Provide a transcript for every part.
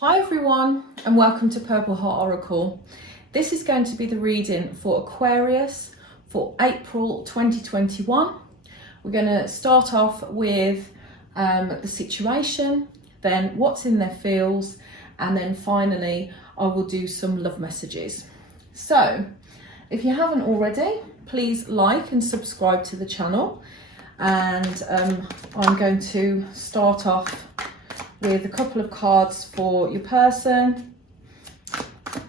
Hi everyone and welcome to Purple Heart Oracle. This is going to be the reading for Aquarius for April 2021. We're going to start off with the situation, then what's in their feels, and then finally I will do some love messages. So if you haven't already, please like and subscribe to the channel, and I'm going to start off with a couple of cards for your person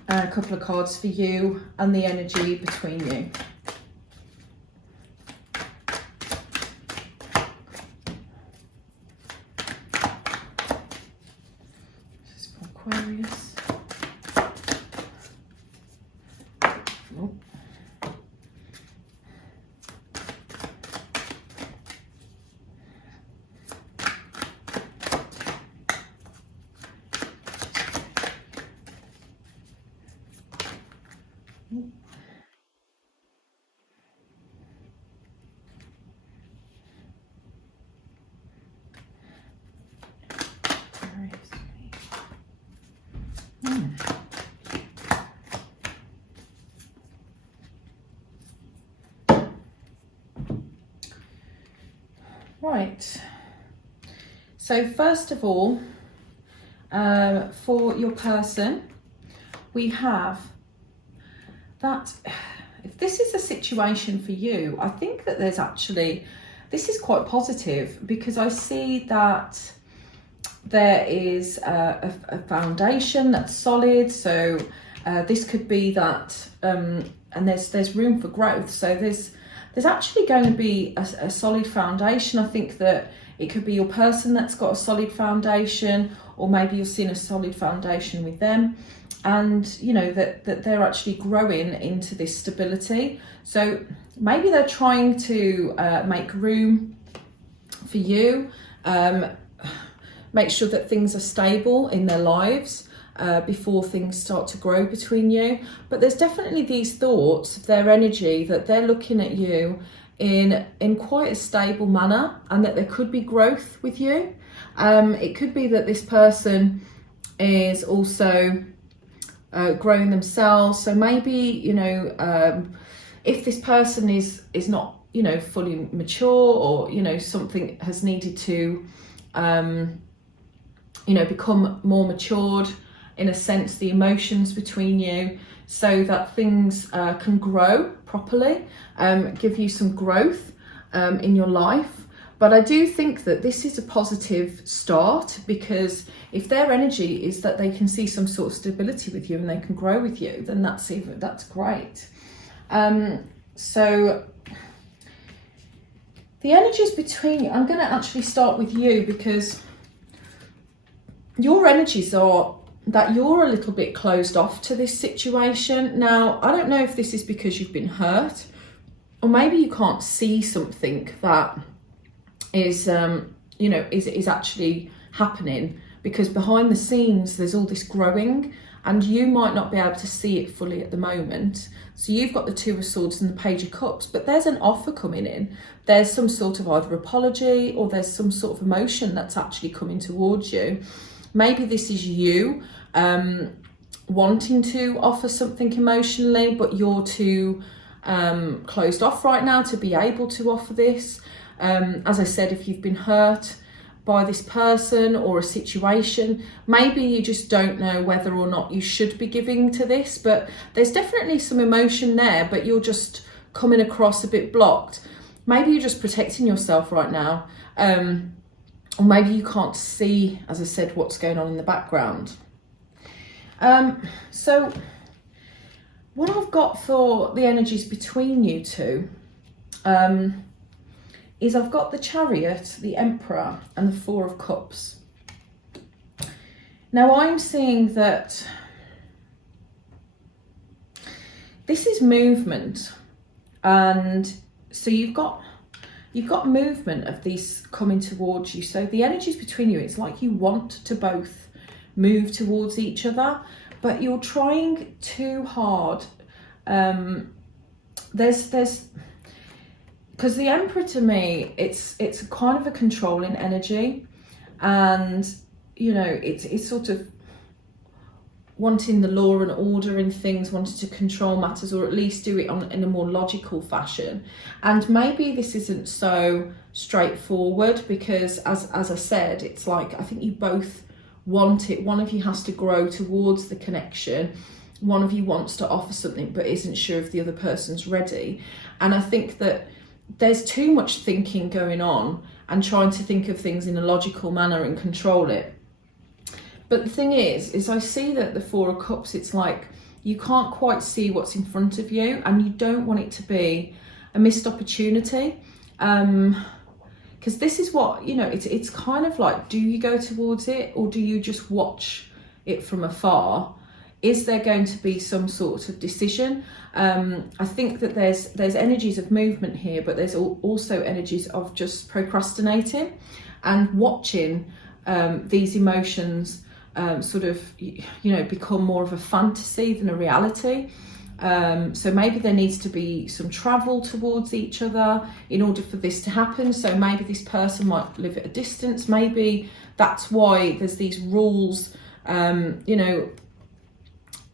and a couple of cards for you and the energy between you. This is for Aquarius. Oh. Right, so first of all, for your person, we have that if this is a situation for you, I think that there's actually, this is quite positive because I see that there is a foundation that's solid. So this could be that, and there's room for growth. So there's actually going to be a solid foundation. I think that it could be your person that's got a solid foundation, or maybe you're seeing a solid foundation with them, and you know that they're actually growing into this stability. So maybe they're trying to make room for you, make sure that things are stable in their lives before things start to grow between you. But there's definitely these thoughts of their energy that they're looking at you in quite a stable manner, and that there could be growth with you. It could be that this person is also growing themselves. So maybe, you know, if this person is not, you know, fully mature, or, you know, something has needed to, you know, become more matured in a sense, the emotions between you, so that things can grow properly, give you some growth in your life. But I do think that this is a positive start, because if their energy is that they can see some sort of stability with you and they can grow with you, then that's great. So the energies between you, I'm going to actually start with you, because your energies are that you're a little bit closed off to this situation. Now, I don't know if this is because you've been hurt, or maybe you can't see something that is, you know, is actually happening, because behind the scenes there's all this growing and you might not be able to see it fully at the moment. So you've got the Two of Swords and the Page of Cups, but there's an offer coming in. There's some sort of either apology, or there's some sort of emotion that's actually coming towards you. Maybe this is you wanting to offer something emotionally, but you're too closed off right now to be able to offer this. As I said, if you've been hurt by this person or a situation, maybe you just don't know whether or not you should be giving to this, but there's definitely some emotion there, but you're just coming across a bit blocked. Maybe you're just protecting yourself right now, or maybe you can't see, as I said, what's going on in the background. So what I've got for the energies between you two is I've got the Chariot, the Emperor, and the Four of Cups. Now I'm seeing that this is movement, and so you've got movement of these coming towards you. So the energies between you, it's like you want to both move towards each other, but you're trying too hard. There's because the Emperor, to me, it's kind of a controlling energy, and you know, it's sort of wanting the law and order in things, wanting to control matters, or at least do it in a more logical fashion. And maybe this isn't so straightforward because, as I said, it's like, I think you both want it. One of you has to grow towards the connection. One of you wants to offer something but isn't sure if the other person's ready. And I think that there's too much thinking going on and trying to think of things in a logical manner and control it. But the thing is I see that the Four of Cups, it's like you can't quite see what's in front of you, and you don't want it to be a missed opportunity. Because this is what, you know, it's kind of like, do you go towards it or do you just watch it from afar? Is there going to be some sort of decision? I think that there's energies of movement here, but there's also energies of just procrastinating and watching these emotions sort of, you know, become more of a fantasy than a reality. So maybe there needs to be some travel towards each other in order for this to happen. So maybe this person might live at a distance. Maybe that's why there's these rules, you know,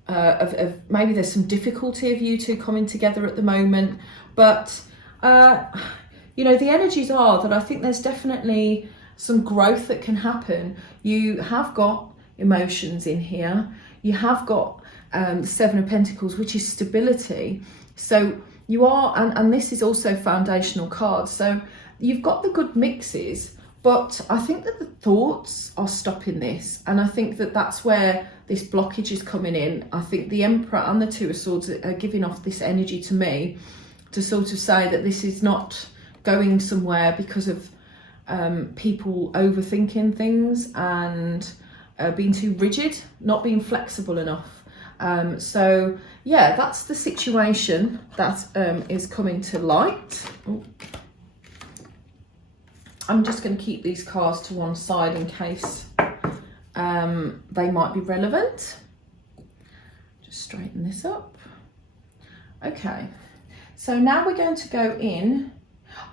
of maybe there's some difficulty of you two coming together at the moment. But, you know, the energies are that I think there's definitely some growth that can happen. You have got emotions in here. You have got the Seven of Pentacles, which is stability. So you are, and this is also foundational cards. So you've got the good mixes, but I think that the thoughts are stopping this. And I think that that's where this blockage is coming in. I think the Emperor and the Two of Swords are giving off this energy to me to sort of say that this is not going somewhere because of people overthinking things and being too rigid, not being flexible enough. So yeah, that's the situation that is coming to light. Ooh. I'm just going to keep these cards to one side in case they might be relevant. Just straighten this up. Okay, so now we're going to go in.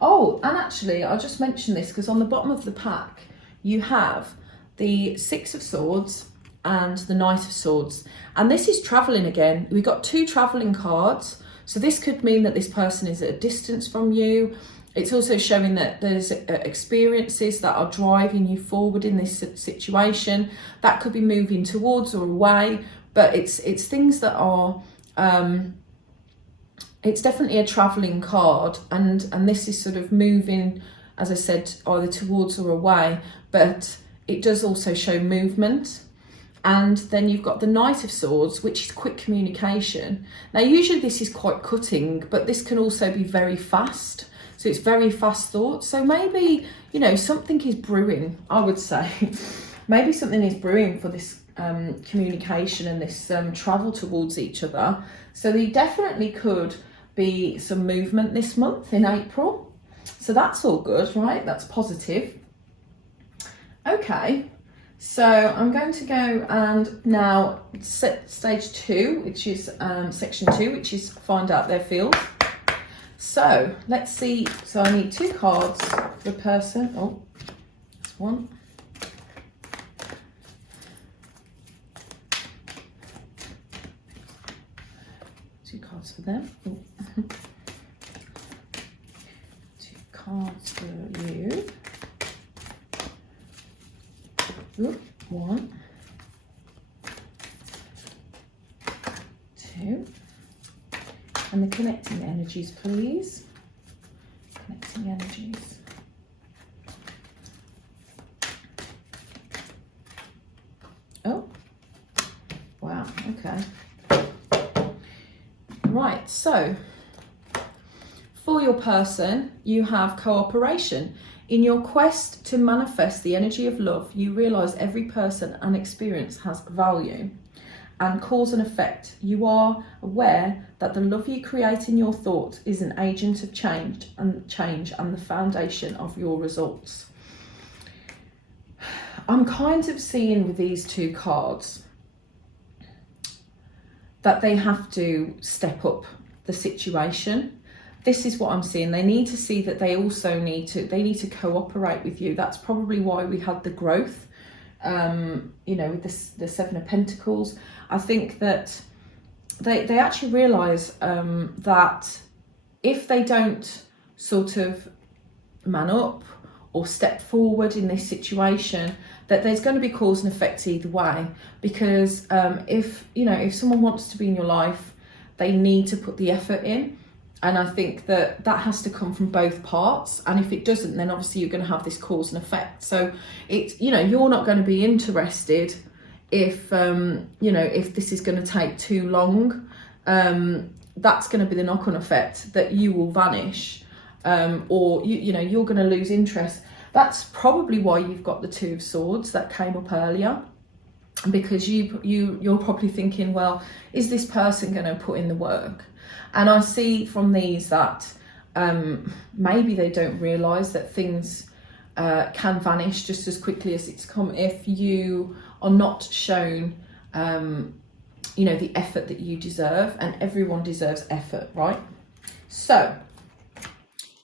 Oh, and actually I'll just mention this because on the bottom of the pack you have the Six of Swords and the Knight of Swords, and this is traveling again. We've got two traveling cards, so this could mean that this person is at a distance from you. It's also showing that there's experiences that are driving you forward in this situation. That could be moving towards or away, but it's things that are it's definitely a traveling card, and this is sort of moving, as I said, either towards or away, but it does also show movement. And then you've got the Knight of Swords, which is quick communication. Now, usually this is quite cutting, but this can also be very fast. So it's very fast thoughts. So maybe, you know, something is brewing, I would say. Maybe something is brewing for this communication and this travel towards each other. So there definitely could be some movement this month in April. So that's all good, right? That's positive. Okay. So I'm going to go and now set stage 2, which is section 2, which is find out their field. So let's see. So I need 2 cards for the person. Oh, that's one. Two cards for them. Oh. 2 cards for you. Ooh, 1, 2, and the connecting energies, please. Connecting energies. Oh, wow, okay. Right, so for your person, you have cooperation. In your quest to manifest the energy of love, you realise every person and experience has value and cause and effect. You are aware that the love you create in your thoughts is an agent of change and the foundation of your results. I'm kind of seeing with these 2 cards that they have to step up the situation. This is what I'm seeing. They need to see that they also need to cooperate with you. That's probably why we had the growth you know, with the Seven of Pentacles. I think that they actually realise that if they don't sort of man up or step forward in this situation, that there's going to be cause and effect either way. Because if someone wants to be in your life, they need to put the effort in. And I think that has to come from both parts. And if it doesn't, then obviously you're going to have this cause and effect. So it's, you know, you're not going to be interested if, if this is going to take too long. That's going to be the knock-on effect, that you will vanish, or you're going to lose interest. That's probably why you've got the Two of Swords that came up earlier, because you're probably thinking, well, is this person going to put in the work? And I see from these that maybe they don't realise that things can vanish just as quickly as it's come if you are not shown the effort that you deserve. And everyone deserves effort, right? So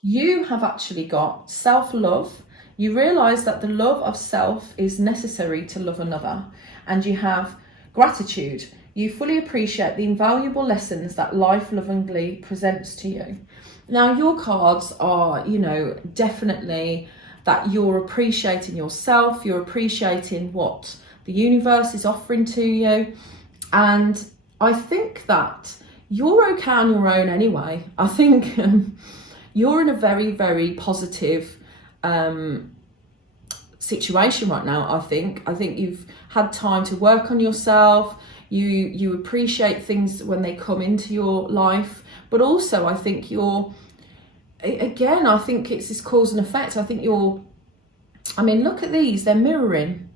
you have actually got self-love. You realise that the love of self is necessary to love another. And you have gratitude. You fully appreciate the invaluable lessons that life lovingly presents to you. Now, your cards are, definitely that you're appreciating yourself. You're appreciating what the universe is offering to you. And I think that you're okay on your own anyway. I think you're in a very, very positive situation right now. I think you've had time to work on yourself. You appreciate things when they come into your life, but also I think I think it's this cause and effect. I think look at these, they're mirroring.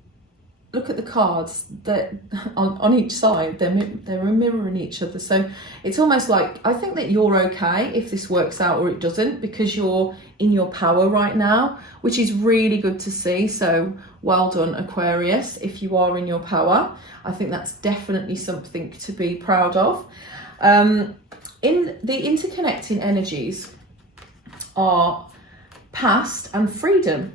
Look at the cards that on each side, they're mirroring each other. So it's almost like, I think that you're okay if this works out or it doesn't, because you're in your power right now, which is really good to see. So well done, Aquarius, if you are in your power. I think that's definitely something to be proud of. In the interconnecting energies are past and freedom.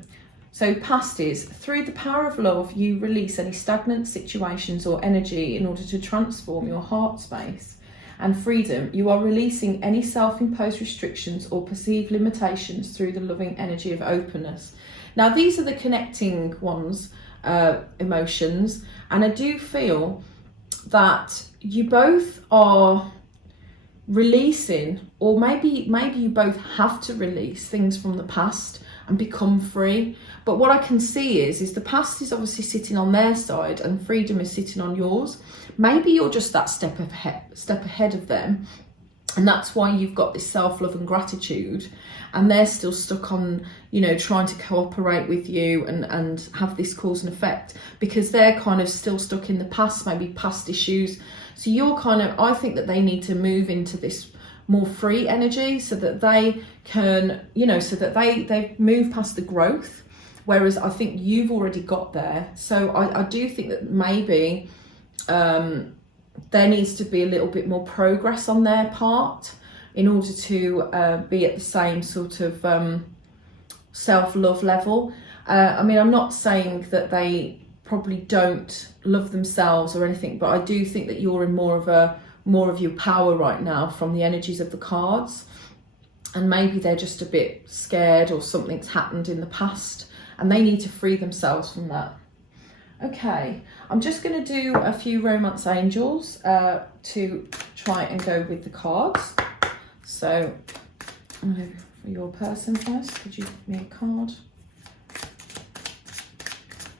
So past is, through the power of love, you release any stagnant situations or energy in order to transform your heart space. And freedom, you are releasing any self-imposed restrictions or perceived limitations through the loving energy of openness. Now, these are the connecting ones, emotions. And I do feel that you both are releasing, or maybe you both have to release things from the past and become free. But what I can see is the past is obviously sitting on their side and freedom is sitting on yours. Maybe you're just that step ahead of them, and that's why you've got this self-love and gratitude, and they're still stuck on, trying to cooperate with you and have this cause and effect, because they're kind of still stuck in the past, maybe past issues. So you're I think that they need to move into this more free energy, so that they can, so that they move past the growth, whereas I think you've already got there. So I do think that maybe there needs to be a little bit more progress on their part in order to be at the same sort of self-love level. I'm not saying that they probably don't love themselves or anything, but I do think that you're in more of your power right now from the energies of the cards, and maybe they're just a bit scared or something's happened in the past and they need to free themselves from that. Okay, I'm just going to do a few romance angels to try and go with the cards. So I'm going to go for your person first. Could you give me a card?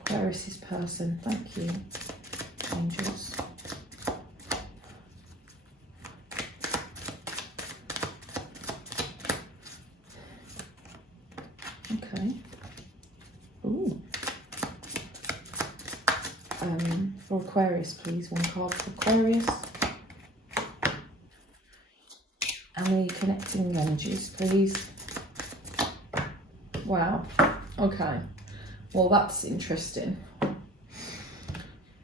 Aquarius's person, thank you, angels. Okay. Ooh. For Aquarius, please, one card for Aquarius. And the connecting energies, please. Wow. Okay. Well, that's interesting.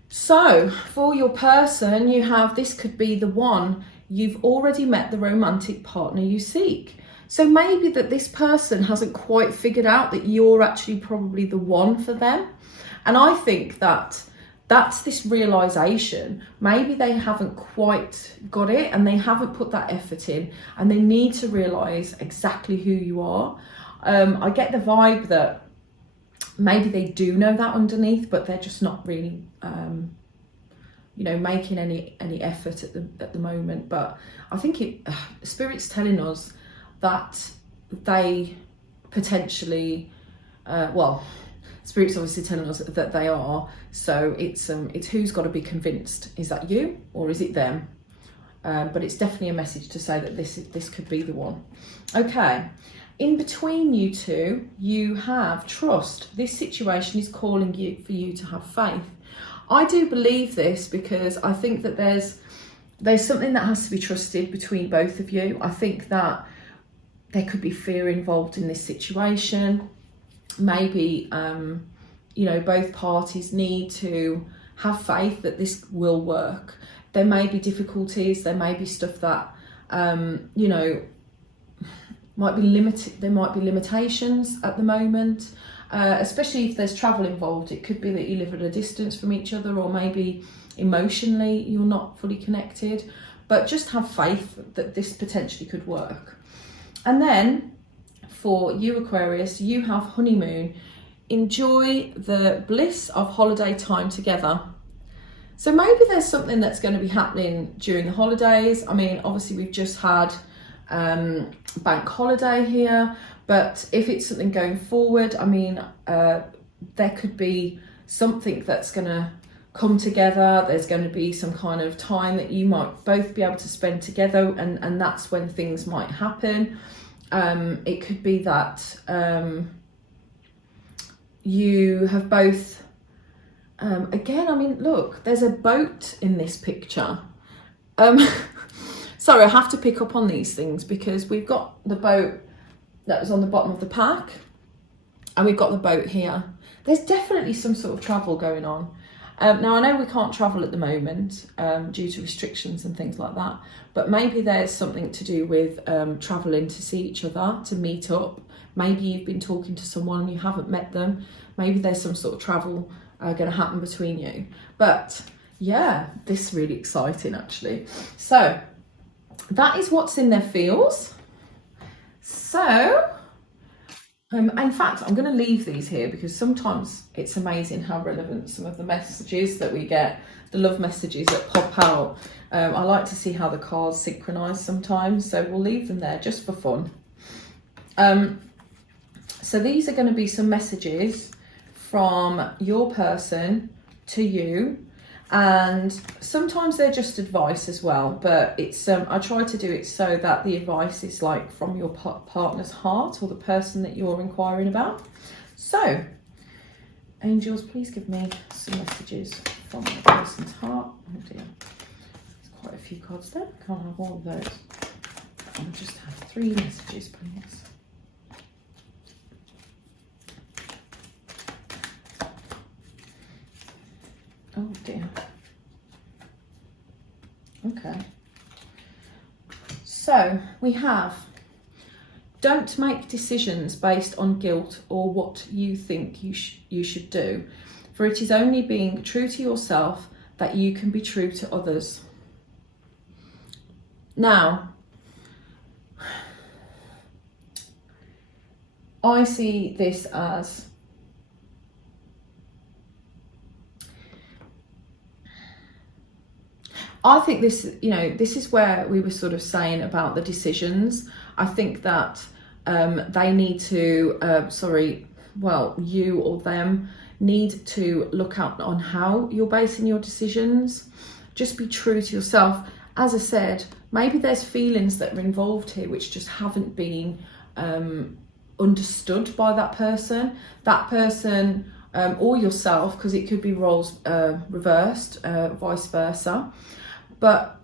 So, for your person, you have, this could be the one. You've already met the romantic partner you seek. So maybe that this person hasn't quite figured out that you're actually probably the one for them. And I think that that's this realization. Maybe they haven't quite got it and they haven't put that effort in, and they need to realize exactly who you are. I get the vibe that maybe they do know that underneath, but they're just not really making any effort at the moment. But I think Spirit's telling us that they potentially Spirit's obviously telling us that they are. So it's who's got to be convinced. Is that you or is it them? But it's definitely a message to say that this could be the one. Okay. In between you two, you have trust. This situation is calling for you to have faith. I do believe this because I think that there's something that has to be trusted between both of you. I think that there could be fear involved in this situation. Maybe, both parties need to have faith that this will work. There may be difficulties. There may be stuff that, might be limited. There might be limitations at the moment, especially if there's travel involved. It could be that you live at a distance from each other, or maybe emotionally you're not fully connected. But just have faith that this potentially could work. And then for you, Aquarius, you have honeymoon. Enjoy the bliss of holiday time together. So maybe there's something that's going to be happening during the holidays. I mean, obviously we've just had bank holiday here, but if it's something going forward, I mean, there could be something that's going to come together. There's going to be some kind of time that you might both be able to spend together, and that's when things might happen. It could be that you have both again, I mean, look, there's a boat in this picture. Sorry, I have to pick up on these things because we've got the boat that was on the bottom of the pack and we've got the boat here. There's definitely some sort of travel going on. Now, I know we can't travel at the moment due to restrictions and things like that, but maybe there's something to do with travelling to see each other, to meet up. Maybe you've been talking to someone and you haven't met them. Maybe there's some sort of travel going to happen between you. But yeah, this is really exciting actually. So that is what's in their fields. So in fact, I'm going to leave these here because sometimes it's amazing how relevant some of the messages that we get, the love messages that pop out. I like to see how the cards synchronise sometimes, so we'll leave them there just for fun. So these are going to be some messages from your person to you, and sometimes they're just advice as well, but it's I try to do it so that the advice is like from your partner's heart or the person that you're inquiring about. So angels, please give me some messages from the person's heart. Oh dear, there's quite a few cards there, can't have all of those. I'll just have 3 messages please. Oh dear. Okay. So we have, don't make decisions based on guilt or what you think you should do, for it is only being true to yourself that you can be true to others. Now, I see this as I think this, this is where we were sort of saying about the decisions. I think that they need to, you or them need to look out on how you're basing your decisions. Just be true to yourself. As I said, maybe there's feelings that are involved here which just haven't been understood by that person. Or yourself, because it could be roles reversed, vice versa. But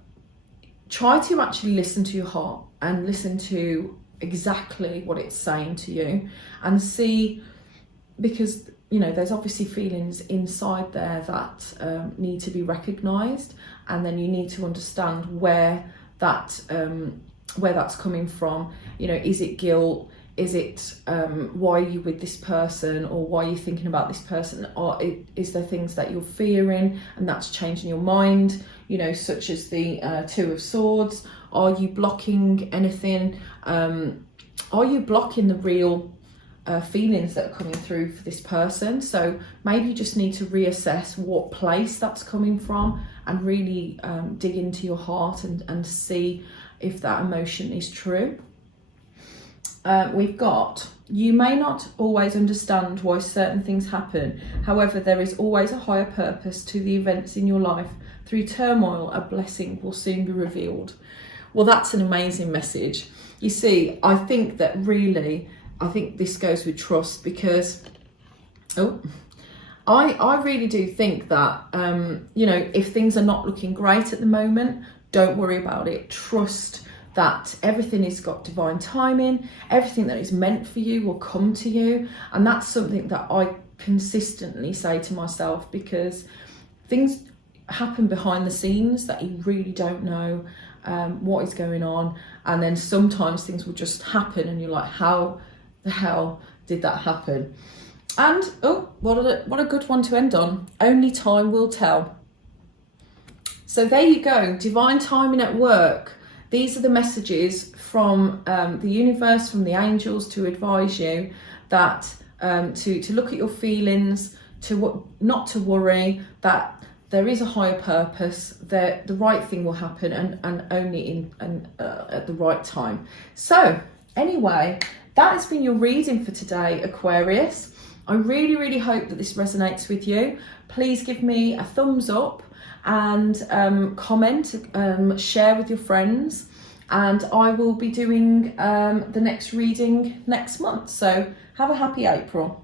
try to actually listen to your heart and listen to exactly what it's saying to you, and see, because there's obviously feelings inside there that need to be recognised, and then you need to understand where that's coming from. Is it guilt? is it why are you with this person, or why are you thinking about this person, or is there things that you're fearing and that's changing your mind, you know, such as the Two of Swords? Are you blocking anything? Are you blocking the real feelings that are coming through for this person? So maybe you just need to reassess what place that's coming from and really dig into your heart and see if that emotion is true. We've got, you may not always understand why certain things happen. However, there is always a higher purpose to the events in your life. Through turmoil, a blessing will soon be revealed. Well, that's an amazing message. You see, I think that really, I think this goes with trust, because, I really do think that, you know, if things are not looking great at the moment, don't worry about it. Trust that everything has got divine timing. Everything that is meant for you will come to you. And that's something that I consistently say to myself, because things happen behind the scenes that you really don't know what is going on. And then sometimes things will just happen and you're like, how the hell did that happen? And what a good one to end on. Only time will tell. So there you go, divine timing at work. These are the messages from the universe, from the angels, to advise you that to look at your feelings, not to worry, that there is a higher purpose, that the right thing will happen, and only at the right time. So anyway, that has been your reading for today, Aquarius. I really, really hope that this resonates with you. Please give me a thumbs up and comment, share with your friends, and I will be doing the next reading next month. So have a happy April.